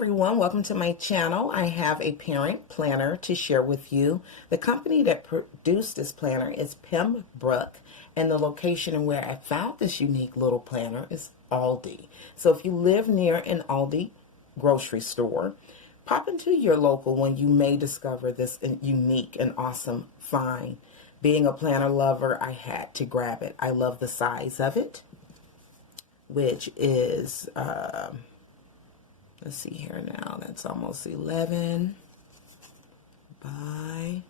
everyone, welcome to my channel. I have a parent planner to share with you. The company that produced this planner is Pembrook, and the location and where I found this unique little planner is Aldi. So if you live near an Aldi grocery store, pop into your local one. You may discover this unique and awesome find. Being a planner lover, I had to grab it. I love the size of it, which is let's see here now, that's almost 11 by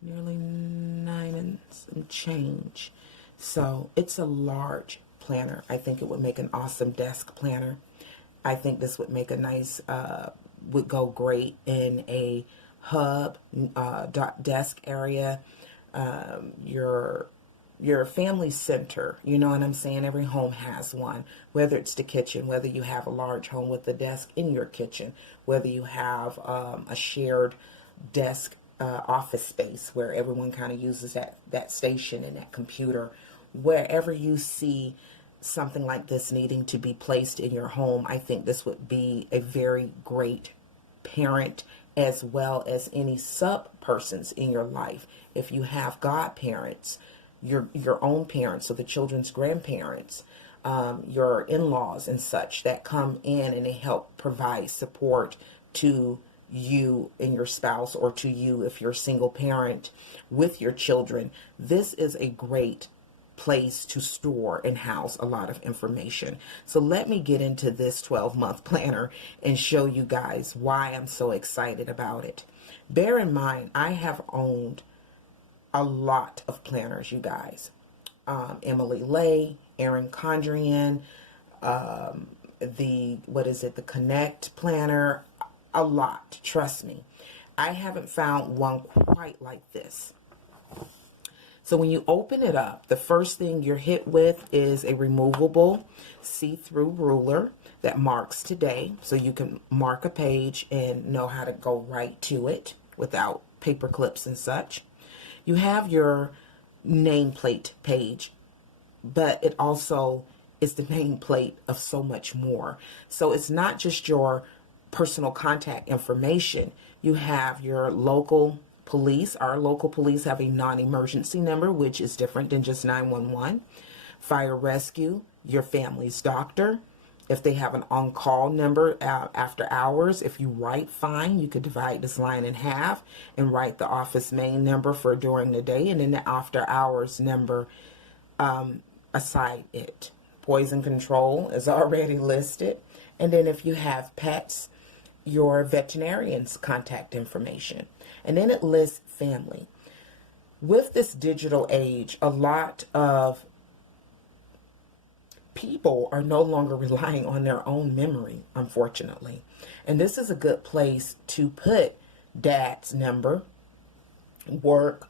nearly 9 and some change. So it's a large planner. I think it would make an awesome desk planner. I think this would make a nice, would go great in a hub, desk area, your family center. You know what I'm saying? Every home has one, whether it's the kitchen, whether you have a large home with a desk in your kitchen, whether you have a shared desk office space where everyone kind of uses that station and that computer. Wherever you see something like this needing to be placed in your home, I think this would be a very great parent as well as any sub persons in your life. If you have godparents, your own parents, so the children's grandparents, your in-laws and such that come in and they help provide support to you and your spouse, or to you if you're a single parent with your children, this is a great place to store and house a lot of information. So let me get into this 12-month planner and show you guys why I'm so excited about it. Bear in mind, I have owned a lot of planners, you guys. Emily Lay, Erin Condrian, the Connect planner, a lot, trust me. I haven't found one quite like this. So when you open it up, the first thing you're hit with is a removable see-through ruler that marks today, so you can mark a page and know how to go right to it without paper clips and such. You have your nameplate page, but it also is the nameplate of so much more. So it's not just your personal contact information. You have your local police. Our local police have a non-emergency number, which is different than just 911. Fire rescue, your family's doctor. If they have an on-call number after hours, if you write fine, you could divide this line in half and write the office main number for during the day, and then the after hours number aside it. Poison control is already listed. And then if you have pets, your veterinarian's contact information. And then it lists family. With this digital age, a lot of people are no longer relying on their own memory, unfortunately. And this is a good place to put dad's number, work,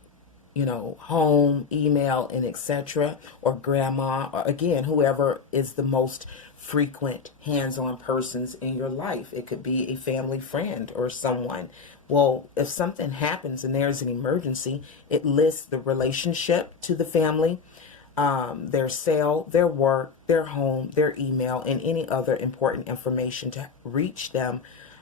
home, email, and etc., or grandma, or again, whoever is the most frequent hands-on persons in your life. It could be a family friend or someone. Well, if something happens and there's an emergency, it lists the relationship to the family, their cell, their work, their home, their email, and any other important information to reach them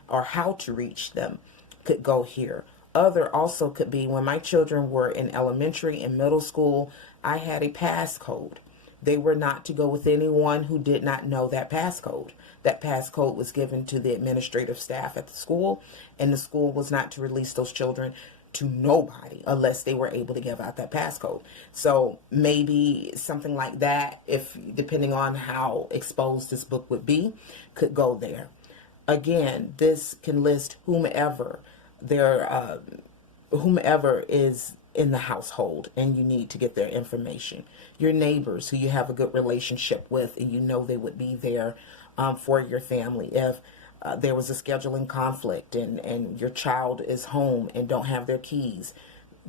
or how to reach them could go here. Other also could be when my children were in elementary and middle school, I had a passcode. They were not to go with anyone who did not know that passcode. That passcode was given to the administrative staff at the school, and the school was not to release those children to nobody unless they were able to give out that passcode. So maybe something like that, if depending on how exposed this book would be, could go there. Again, this can list whomever is in the household and you need to get their information. Your neighbors who you have a good relationship with and you know they would be there for your family. If there was a scheduling conflict and your child is home and don't have their keys,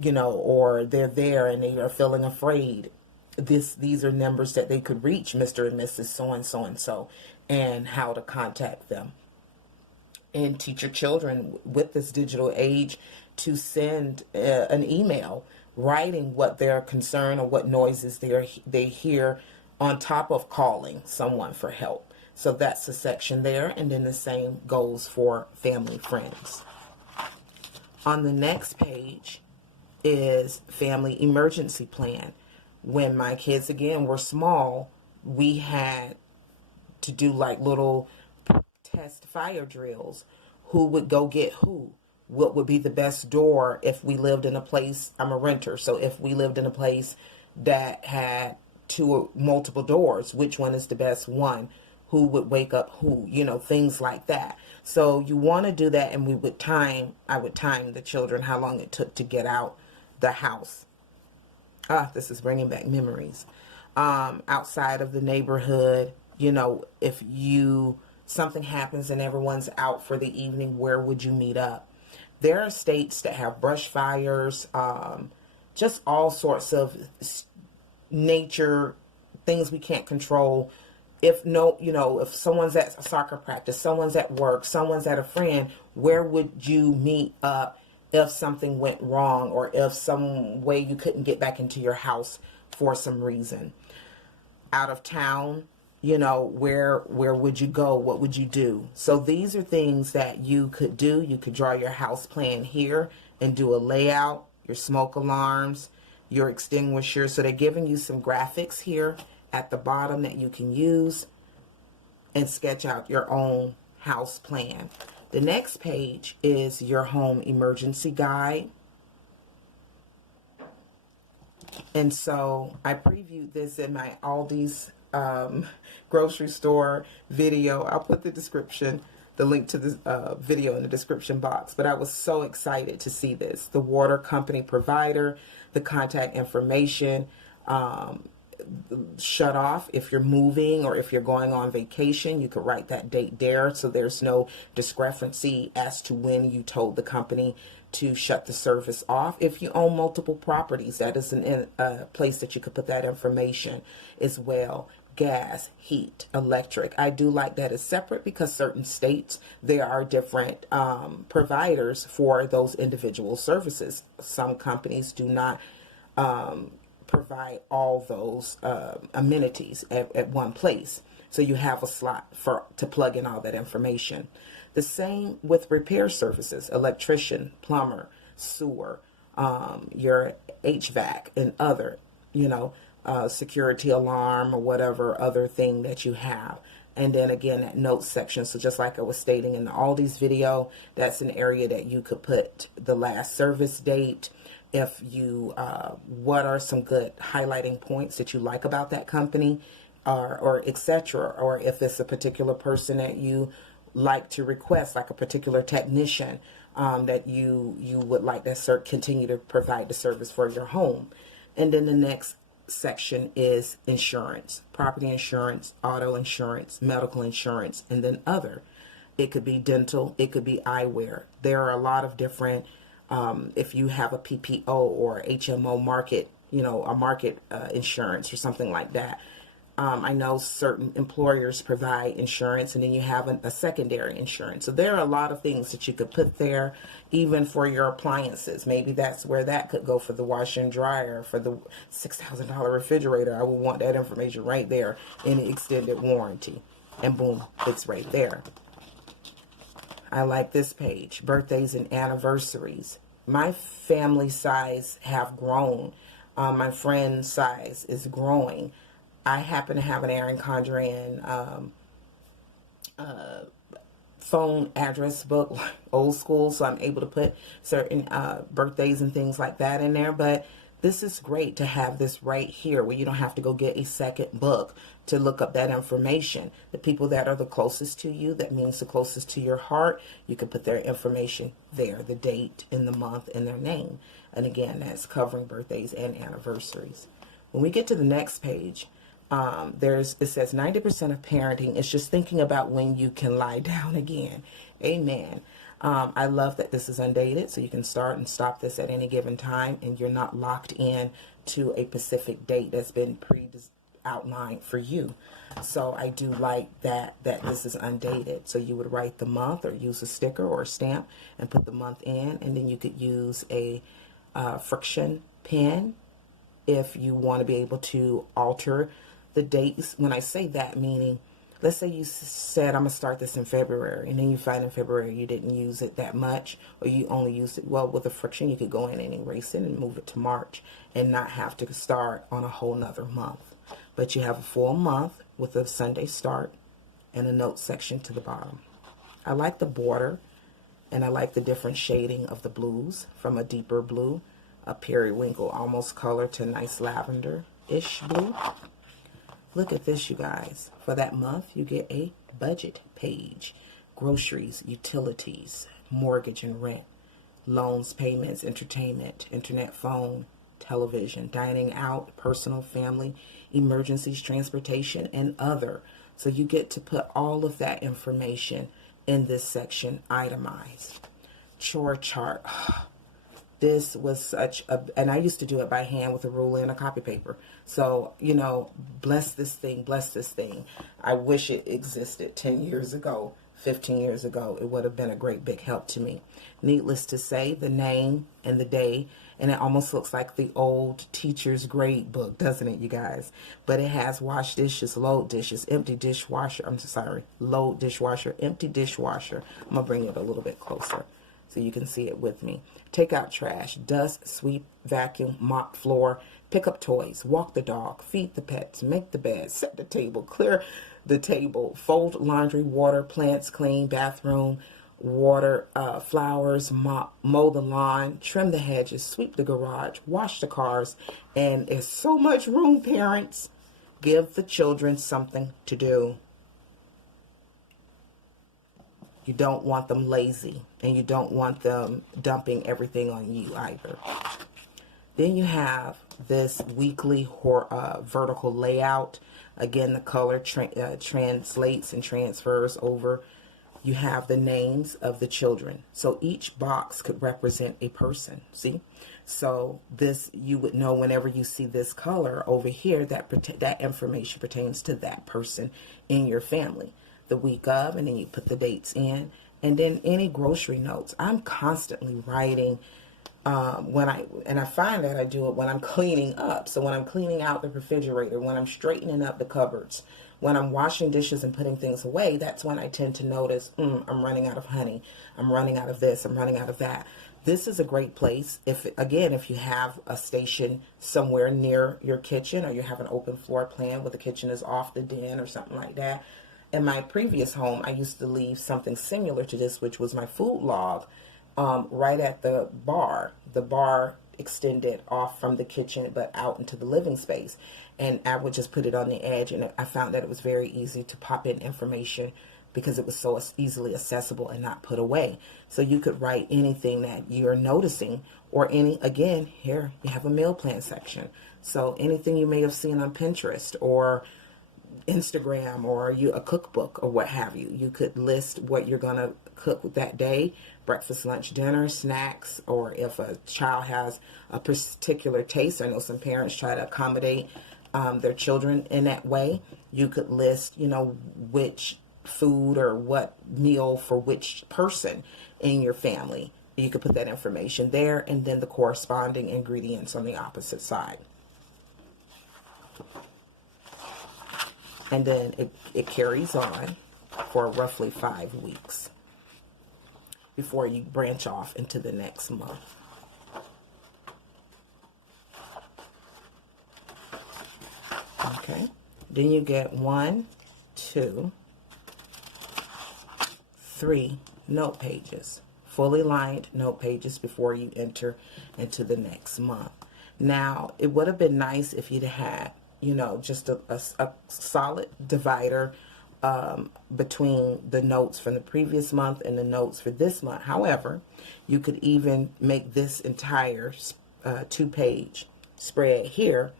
or they're there and they are feeling afraid, these are numbers that they could reach Mr. and Mrs. So-and-so and so, and how to contact them. And teach your children with this digital age to send an email writing what their concern or what noises they hear on top of calling someone for help. So that's the section there, and then the same goes for family friends. On the next page is family emergency plan. When my kids, again, were small, we had to do like little test fire drills. Who would go get who? What would be the best door if we lived in a place? I'm a renter, so if we lived in a place that had two or multiple doors, which one is the best one? Who would wake up who? You know, things like that. So you want to do that, and I would time the children how long it took to get out the house. This is bringing back memories. Outside of the neighborhood, you know, if something happens and everyone's out for the evening, where would you meet up? There are states that have brush fires, just all sorts of nature things we can't control. If someone's at a soccer practice, someone's at work, someone's at a friend, where would you meet up if something went wrong, or if some way you couldn't get back into your house for some reason? Out of town, you know, where would you go? What would you do? So these are things that you could do. You could draw your house plan here and do a layout, your smoke alarms, your extinguishers. So they're giving you some graphics here at the bottom that you can use and sketch out your own house plan. The next page is your home emergency guide. And so I previewed this in my Aldi's grocery store video. I'll put the link to the video in the description box. But I was so excited to see this. The water company provider, the contact information, shut off if you're moving or if you're going on vacation. You could write that date there, so there's no discrepancy as to when you told the company to shut the service off. If you own multiple properties, that is a place that you could put that information as well. Gas, heat, electric. I do like that it's separate because certain states, there are different providers for those individual services. Some companies do not provide all those amenities at one place. So you have a slot to plug in all that information. The same with repair services, electrician, plumber, sewer, your HVAC, and other, security alarm or whatever other thing that you have. And then again, that notes section. So just like I was stating in the Aldi's video, that's an area that you could put the last service date. If you, what are some good highlighting points that you like about that company, or etc. Or if it's a particular person that you like to request, like a particular technician that you would like to continue to provide the service for your home. And then the next section is insurance, property insurance, auto insurance, medical insurance, and then other. It could be dental, it could be eyewear. There are a lot of different, if you have a PPO or HMO market, a market insurance or something like that. I know certain employers provide insurance, and then you have a secondary insurance. So there are a lot of things that you could put there, even for your appliances. Maybe that's where that could go for the washer and dryer, for the $6,000 refrigerator. I would want that information right there in the extended warranty. And boom, it's right there. I like this page, birthdays and anniversaries. My family size have grown. My friend's size is growing. I happen to have an Erin Condren phone address book, old school, so I'm able to put certain birthdays and things like that in there. But this is great to have this right here where you don't have to go get a second book to look up that information. The people that are the closest to you, that means the closest to your heart, you can put their information there, the date and the month and their name. And again, that's covering birthdays and anniversaries. When we get to the next page, it says 90% of parenting is just thinking about when you can lie down again. Amen. I love that this is undated, so you can start and stop this at any given time, and you're not locked in to a specific date that's been outlined for you. So I do like that this is undated. So you would write the month or use a sticker or a stamp and put the month in, and then you could use a friction pen if you want to be able to alter the dates. When I say that, meaning let's say you said, I'm going to start this in February, and then you find in February you didn't use it that much, or you only used it, well, with the friction, you could go in and erase it and move it to March and not have to start on a whole nother month. But you have a full month with a Sunday start and a note section to the bottom. I like the border, and I like the different shading of the blues, from a deeper blue, a periwinkle almost color, to nice lavender-ish blue. Look at this, you guys. For that month, you get a budget page. Groceries, utilities, mortgage and rent, loans, payments, entertainment, internet, phone, television, dining out, personal, family, emergencies, transportation, and other. So you get to put all of that information in this section, itemized. Chore chart. This was such a, and I used to do it by hand with a ruler and a copy paper. So, you know, bless this thing, bless this thing. I wish it existed 10 years ago, 15 years ago. It would have been a great big help to me. Needless to say, the name and the day, and it almost looks like the old teacher's grade book, doesn't it, you guys? But it has wash dishes, load dishes, empty dishwasher. I'm sorry, load dishwasher, empty dishwasher. I'm going to bring it a little bit closer so you can see it with me. Take out trash, dust, sweep, vacuum, mop floor, pick up toys, walk the dog, feed the pets, make the bed, set the table, clear the table, fold laundry, water, plants, clean, bathroom, water, flowers, mop, mow the lawn, trim the hedges, sweep the garage, wash the cars. And there's so much room, parents. Give the children something to do. You don't want them lazy, and you don't want them dumping everything on you either. Then you have this weekly vertical layout. Again, the color translates and transfers over. You have the names of the children. So each box could represent a person, see? So this, you would know whenever you see this color over here, that information pertains to that person in your family. The week of, and then you put the dates in, and then any grocery notes. I'm constantly writing and I find that I do it when I'm cleaning up. So when I'm cleaning out the refrigerator, when I'm straightening up the cupboards, when I'm washing dishes and putting things away, that's when I tend to notice, I'm running out of honey, I'm running out of this, I'm running out of that. This is a great place if you have a station somewhere near your kitchen, or you have an open floor plan where the kitchen is off the den or something like that. In my previous home, I used to leave something similar to this, which was my food log, right at the bar. The bar extended off from the kitchen, but out into the living space. And I would just put it on the edge, and I found that it was very easy to pop in information because it was so easily accessible and not put away. So you could write anything that you're noticing, or again, here you have a meal plan section. So anything you may have seen on Pinterest or Instagram, or a cookbook or what have you. You could list what you're going to cook that day, breakfast, lunch, dinner, snacks, or if a child has a particular taste. I know some parents try to accommodate their children in that way. You could list, which food or what meal for which person in your family. You could put that information there, and then the corresponding ingredients on the opposite side. And then it carries on for roughly 5 weeks before you branch off into the next month. Okay. Then you get 1, 2, 3 note pages, fully lined note pages before you enter into the next month. Now, it would have been nice if you'd had just a solid divider between the notes from the previous month and the notes for this month. However, you could even make this entire 2-page spread here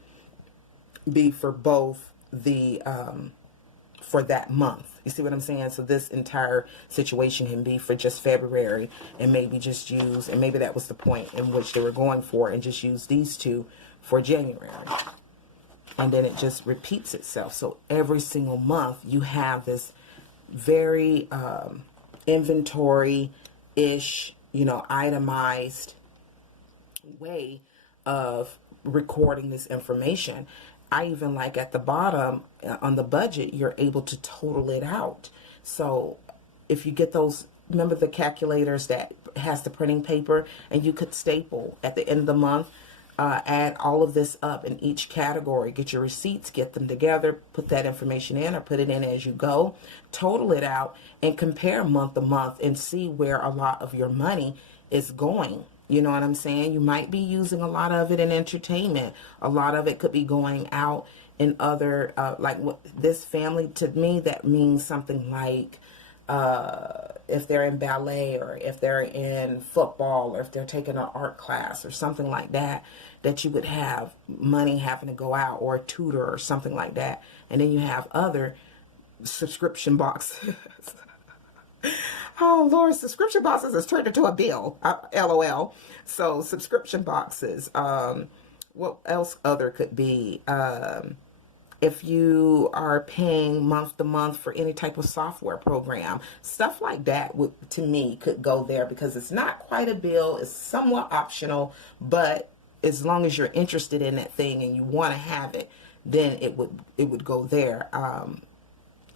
be for both the for that month. You see what I'm saying? So this entire situation can be for just February, and maybe just use, and maybe that was the point in which they were going for, and just use these two for January. And then it just repeats itself. So every single month you have this very inventory-ish, itemized way of recording this information. I even like at the bottom on the budget, you're able to total it out. So if you get those, remember the calculators that has the printing paper, and you could staple at the end of the month, add all of this up in each category, get your receipts, get them together, put that information in or put it in as you go, total it out, and compare month to month and see where a lot of your money is going. You know what I'm saying? You might be using a lot of it in entertainment. A lot of it could be going out in other, like this family, to me, that means something like if they're in ballet, or if they're in football, or if they're taking an art class or something like that, that you would have money having to go out, or a tutor or something like that. And then you have other subscription boxes. Oh, Lord, subscription boxes has turned into a bill. LOL. So subscription boxes. What else other could be? If you are paying month to month for any type of software program, stuff like that would, to me, could go there, because it's not quite a bill. It's somewhat optional, but as long as you're interested in that thing and you want to have it, then it would go there.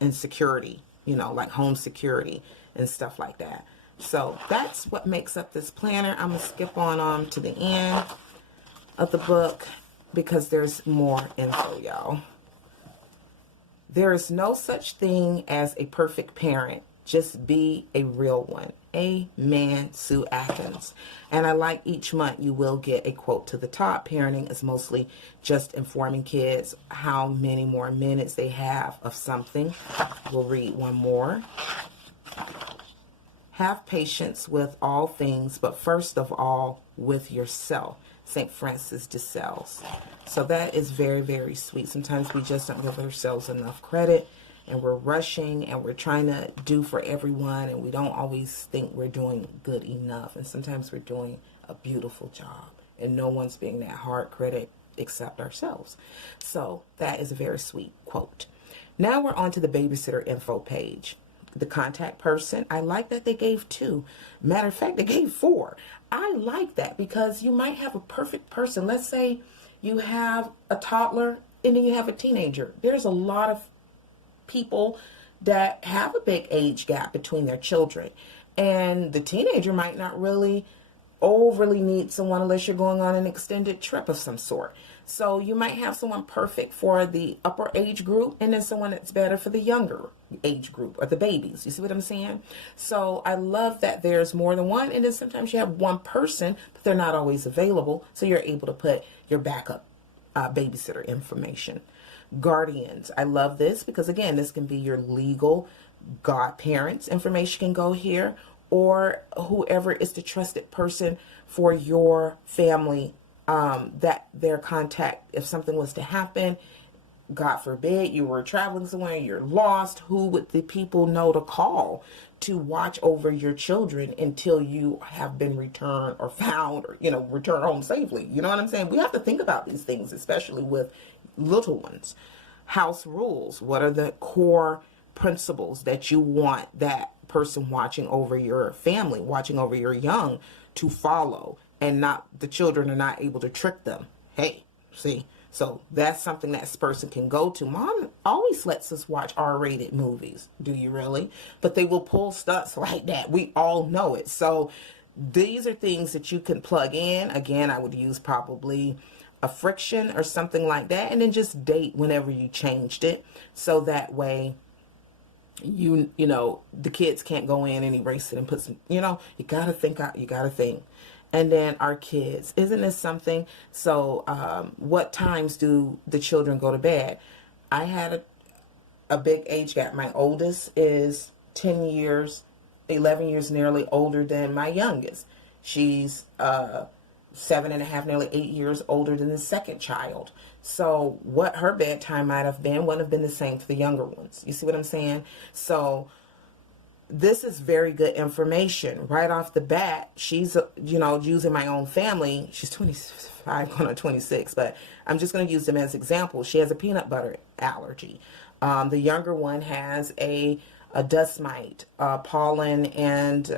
And security, you know, like home security and stuff like that. So that's what makes up this planner. I'm going to skip on to the end of the book because there's more info, y'all. There is no such thing as a perfect parent. Just be a real one. Amen, Sue Atkins. And I like each month you will get a quote to the top. Parenting is mostly just informing kids how many more minutes they have of something. We'll read one more. Have patience with all things, but first of all, with yourself. St. Francis de Sales. So that is very, very sweet. Sometimes we just don't give ourselves enough credit, and we're rushing and we're trying to do for everyone, and we don't always think we're doing good enough. And sometimes we're doing a beautiful job, and no one's being that hard critic except ourselves. So that is a very sweet quote. Now we're on to the Babysitter Info page. The contact person, I like that they gave 2. Matter of fact, they gave 4. I like that because you might have a perfect person. Let's say you have a toddler and then you have a teenager. There's a lot of people that have a big age gap between their children, and the teenager might not really overly need someone unless you're going on an extended trip of some sort. So you might have someone perfect for the upper age group, and then someone that's better for the younger age group, or the babies. You see what I'm saying? So I love that there's more than one, and then sometimes you have one person, but they're not always available, so you're able to put your backup babysitter information. Guardians, I love this because, again, this can be your legal godparents. Information can go here, or whoever is the trusted person for your family, that their contact, if something was to happen, God forbid, you were traveling somewhere, you're lost, who would the people know to call to watch over your children until you have been returned or found, or, you know, return home safely? You know what I'm saying? We have to think about these things, especially with little ones. House rules. What are the core principles that you want that person watching over your family, watching over your young, to follow, and not, the children are not able to trick them? Hey, see? So that's something that this person can go to. Mom always lets us watch R-rated movies. Do you really? But they will pull stunts like that. We all know it. So these are things that you can plug in. Again, I would use probably a friction or something like that, and then just date whenever you changed it, so that way you know the kids can't go in and erase it and put some, you know, you gotta think out, you gotta think. And then our kids, isn't this something? So what times do the children go to bed? I had a big age gap. My oldest is 10 years, 11 years nearly older than my youngest. She's 7.5, nearly 8 years older than the second child. So what her bedtime might have been wouldn't have been the same for the younger ones. You see what I'm saying? So this is very good information right off the bat. She's, you know, using my own family. She's 25, going on 26, but I'm just going to use them as examples. She has a peanut butter allergy. The younger one has a dust mite, pollen, and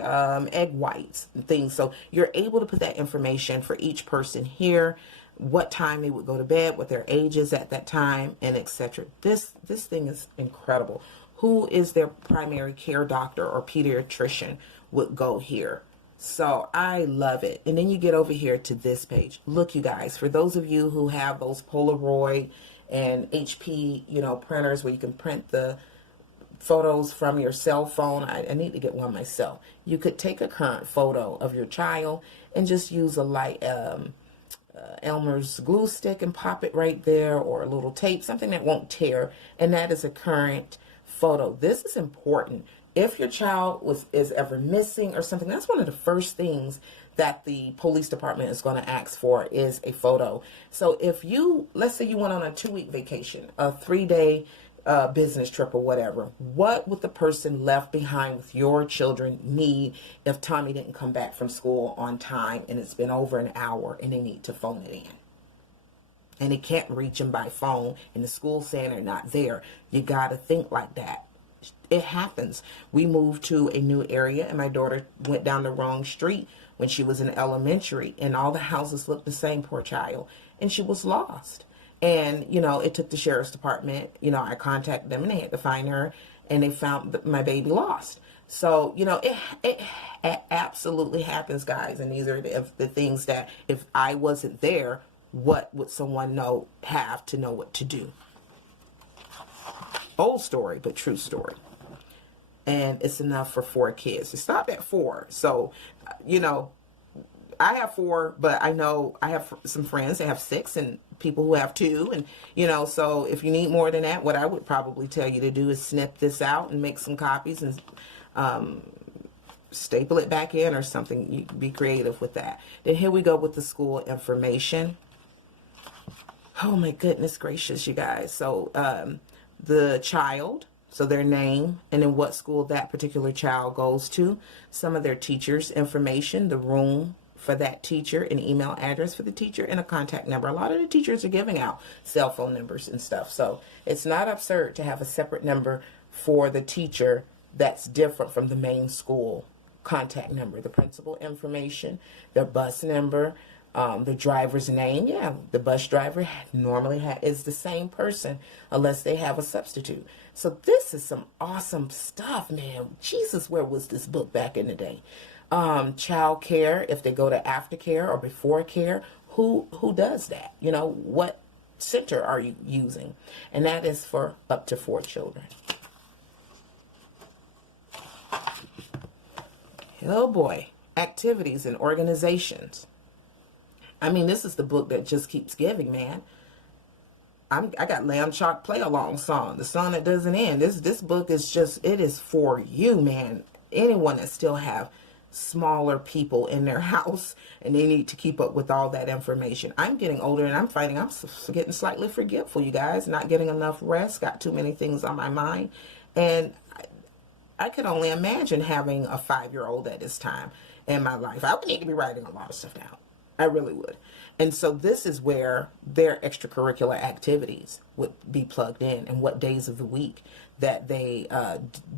egg whites and things. So you're able to put that information for each person here. what time they would go to bed, what their age is at that time, and etc. This thing is incredible. Who is their primary care doctor or pediatrician would go here. So I love it. And then you get over here to this page. Look, you guys, for those of you who have those Polaroid and HP, printers where you can print the photos from your cell phone. I need to get one myself. You could take a current photo of your child and just use a light Elmer's glue stick and pop it right there, or a little tape, something that won't tear, and that is a current photo. This is important. If your child is ever missing or something, that's one of the first things that the police department is going to ask for is a photo. So if let's say you went on a 2-week vacation, a 3-day business trip or whatever, what would the person left behind with your children need if Tommy didn't come back from school on time and it's been over an hour and they need to phone it in? And they can't reach him by phone and the school's saying they're not there. You got to think like that. It happens. We moved to a new area and my daughter went down the wrong street when she was in elementary, and all the houses looked the same, poor child, and she was lost. And, it took the sheriff's department, I contacted them and they had to find her, and they found my baby lost. So, it absolutely happens, guys. And these are the things that if I wasn't there, what would someone have to know what to do? Old story, but true story. And it's enough for 4 kids. It stopped at 4. So, I have 4, but I know I have some friends that have 6 and people who have 2. And, so if you need more than that, what I would probably tell you to do is snip this out and make some copies and staple it back in or something. You can be creative with that. Then here we go with the school information. Oh my goodness gracious, you guys. So the child, so their name, and then what school that particular child goes to, some of their teachers' information, the room for that teacher, an email address for the teacher, and a contact number. A lot of the teachers are giving out cell phone numbers and stuff. So it's not absurd to have a separate number for the teacher that's different from the main school contact number. The principal information, their bus number, the driver's name. Yeah, the bus driver normally is the same person unless they have a substitute. So this is some awesome stuff, man. Jesus, where was this book back in the day? Child care, if they go to aftercare or before care, who does that? What center are you using? And that is for up to 4 children. Oh boy, activities and organizations. I mean, this is the book that just keeps giving, man. I got Lamb Chop Play Along song, the song that doesn't end. This book is just, it is for you, man. Anyone that still have smaller people in their house and they need to keep up with all that information. I'm getting older and I'm finding I'm getting slightly forgetful, you guys. Not getting enough rest, got too many things on my mind. And I could only imagine having a 5-year-old at this time in my life. I would need to be writing a lot of stuff down. I really would. And so this is where their extracurricular activities would be plugged in and what days of the week that they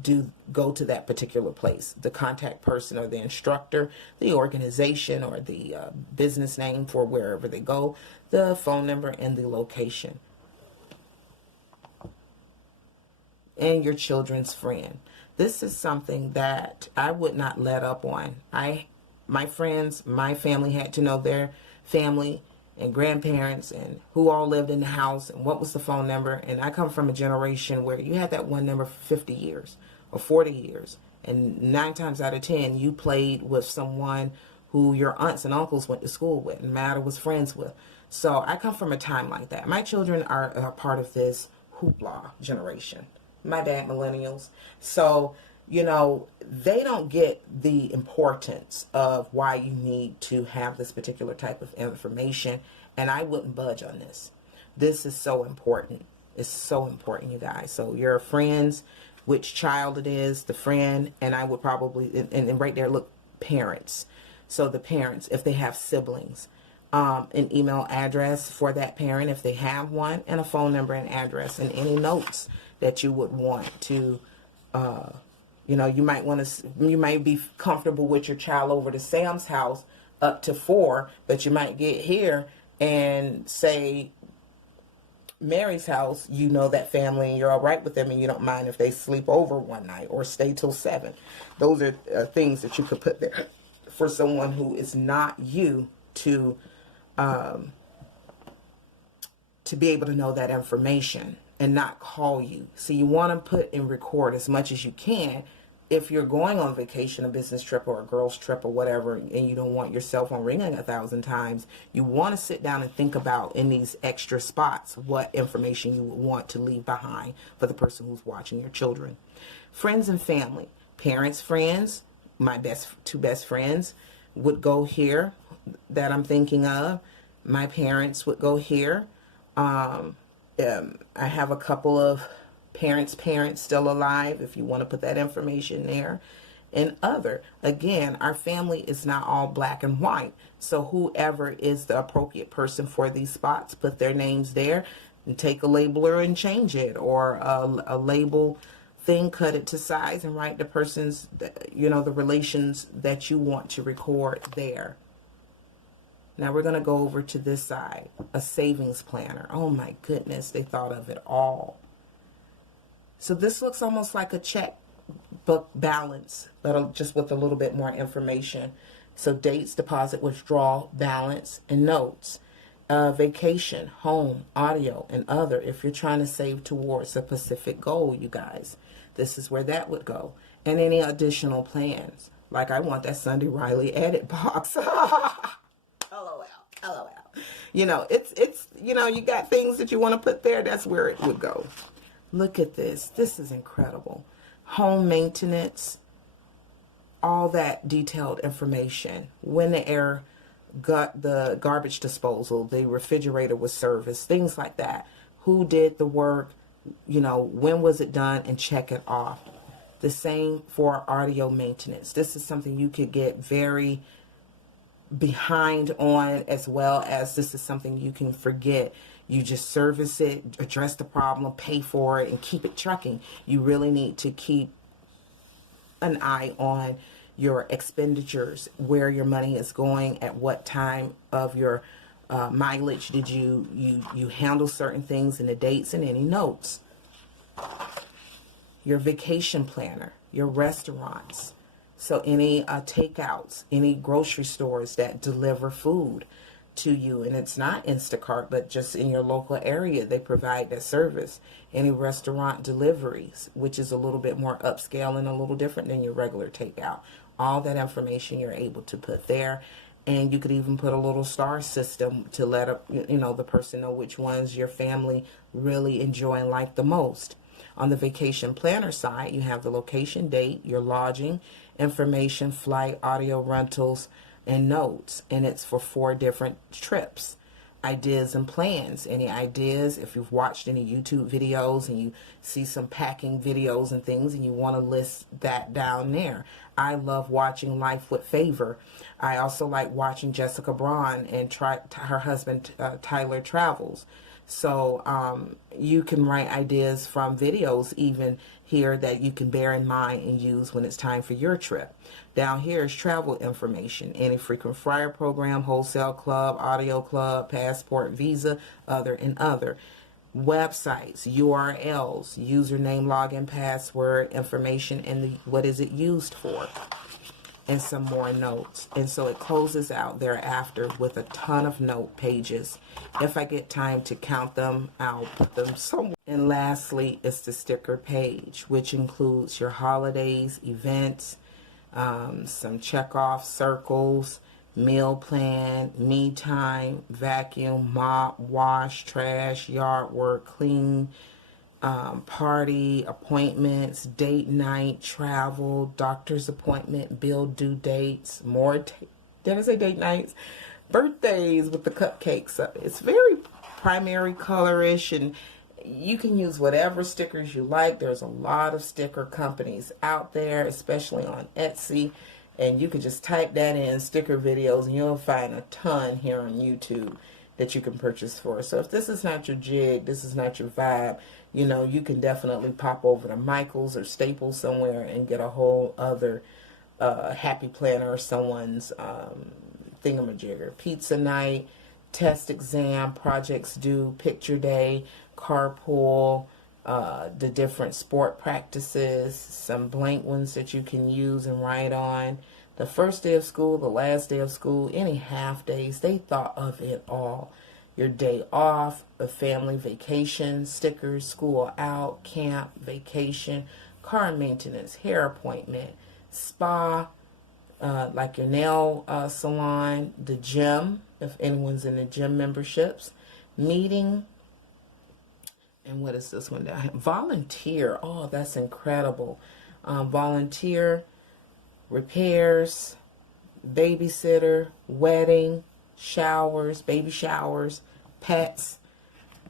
do go to that particular place. The contact person or the instructor, the organization or the business name for wherever they go, the phone number and the location. And your children's friend. This is something that I would not let up on. My friends, my family had to know their family and grandparents and who all lived in the house and what was the phone number. And I come from a generation where you had that one number for 50 years or 40 years. And 9 times out of 10, you played with someone who your aunts and uncles went to school with and Matter was friends with. So I come from a time like that. My children are a part of this hoopla generation. My bad, millennials. So, they don't get the importance of why you need to have this particular type of information. And I wouldn't budge on this. This is so important. It's so important, you guys. So your friends, which child it is, the friend, and I would probably, and right there, look, parents. So the parents, if they have siblings, an email address for that parent if they have one, and a phone number and address, and any notes that you would want to, you might be comfortable with your child over to Sam's house up to 4, but you might get here and say Mary's house, you know that family and you're all right with them and you don't mind if they sleep over one night or stay till 7. Those are things that you could put there for someone who is not you to be able to know that information and not call you. So you want to put and record as much as you can. If you're going on vacation, a business trip or a girl's trip or whatever, and you don't want your cell phone ringing 1,000 times, you want to sit down and think about in these extra spots what information you would want to leave behind for the person who's watching your children. Friends and family, parents, friends, my two best friends would go here that I'm thinking of. My parents would go here. I have a couple of parents still alive, if you want to put that information there. And again, our family is not all black and white, so whoever is the appropriate person for these spots, put their names there and take a labeler and change it, or a label thing, cut it to size and write the person's, the relations that you want to record there. Now we're going to go over to this side, a savings planner. Oh my goodness, they thought of it all. So this looks almost like a checkbook balance, but just with a little bit more information. So dates, deposit, withdrawal, balance, and notes. Vacation, home, audio, and other. If you're trying to save towards a specific goal, you guys, this is where that would go. And any additional plans. Like I want that Sunday Riley edit box. LOL, LOL. It's you got things that you want to put there. That's where it would go. Look at this. This is incredible. Home maintenance, all that detailed information. When the air got the garbage disposal, the refrigerator was serviced, things like that. Who did the work? When was it done? And check it off. The same for audio maintenance. This is something you could get very behind on, as well as this is something you can forget. You just service it, address the problem, pay for it, and keep it trucking. You really need to keep an eye on your expenditures, where your money is going, at what time of your mileage did you handle certain things, and the dates, and any notes. Your vacation planner, your restaurants. So any takeouts, any grocery stores that deliver food to you, and it's not Instacart, but just in your local area, they provide that service. Any restaurant deliveries, which is a little bit more upscale and a little different than your regular takeout. All that information you're able to put there. And you could even put a little star system to let the person know which ones your family really enjoy and like the most. On the vacation planner side, you have the location, date, your lodging, information, flight, audio rentals, and notes. And it's for 4 different trips. Ideas and plans. Any ideas? If you've watched any YouTube videos and you see some packing videos and things and you want to list that down there. I love watching Life with Favor. I also like watching Jessica Braun and her husband Tyler Travels. So you can write ideas from videos even here that you can bear in mind and use when it's time for your trip. Down here is travel information. Any frequent flyer program, wholesale club, audio club, passport, visa, other, and other. Websites, URLs, username, login, password, information, and what is it used for. And some more notes. And so it closes out thereafter with a ton of note pages. If I get time to count them, I'll put them somewhere. And lastly is the sticker page, which includes your holidays, events, some check-off circles, meal plan, me time, vacuum, mop, wash, trash, yard work, clean, party, appointments, date night, travel, doctor's appointment, bill due dates, did I say date nights? Birthdays with the cupcakes. It's very primary colorish, and you can use whatever stickers you like. There's a lot of sticker companies out there, especially on Etsy, and you can just type that in, sticker videos, and you'll find a ton here on YouTube that you can purchase for. So if this is not your jig, this is not your vibe, you can definitely pop over to Michael's or Staples somewhere and get a whole other Happy Planner or someone's thingamajigger. Pizza night, test exam, projects due, picture day, carpool, the different sport practices, some blank ones that you can use and write on, the first day of school, the last day of school, any half days. They thought of it all. Your day off, a family vacation, stickers, school out, camp, vacation, car maintenance, hair appointment, spa, like your nail salon, the gym, if anyone's in the gym memberships, meeting, and what is this one down here? Volunteer. Oh, that's incredible. Volunteer, repairs, babysitter, wedding, showers, baby showers, pets,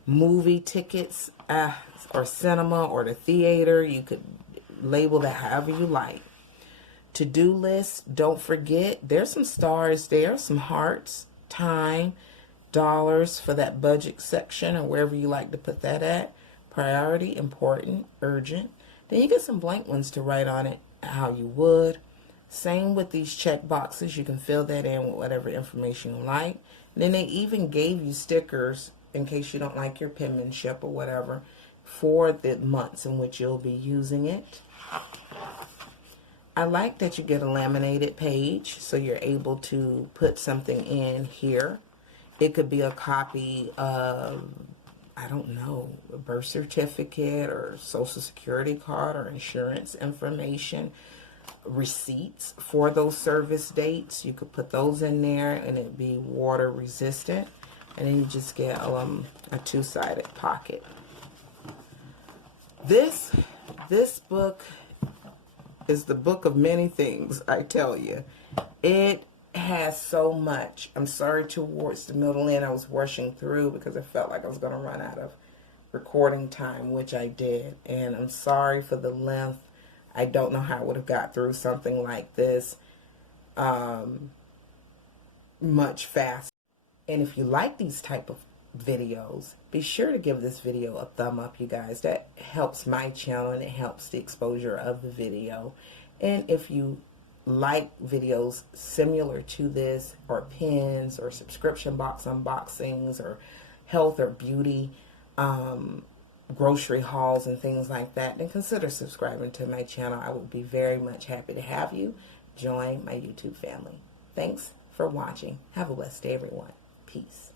movie tickets, or cinema or the theater. You could label that however you like. To-do list, don't forget, there's some stars there, some hearts, time, dollars for that budget section or wherever you like to put that at. Priority, important, urgent. Then you get some blank ones to write on it how you would. Same with these check boxes. You can fill that in with whatever information you like. And then they even gave you stickers in case you don't like your penmanship or whatever for the months in which you'll be using it. I like that you get a laminated page so you're able to put something in here. It could be a copy of, I don't know, a birth certificate or social security card or insurance information, receipts for those service dates. You could put those in there and it'd be water resistant. And then you just get a two-sided pocket. This book is the book of many things, I tell you. It has so much. I'm sorry, towards the middle end I was rushing through because I felt like I was going to run out of recording time, which I did. And I'm sorry for the length. I don't know how I would have got through something like this much faster. And if you like these type of videos, be sure to give this video a thumb up, you guys. That helps my channel and it helps the exposure of the video. And if you like videos similar to this, or pins, or subscription box unboxings, or health or beauty grocery hauls and things like that, then consider subscribing to my channel. I would be very much happy to have you join my YouTube family. Thanks for watching. Have a blessed day, everyone. Peace.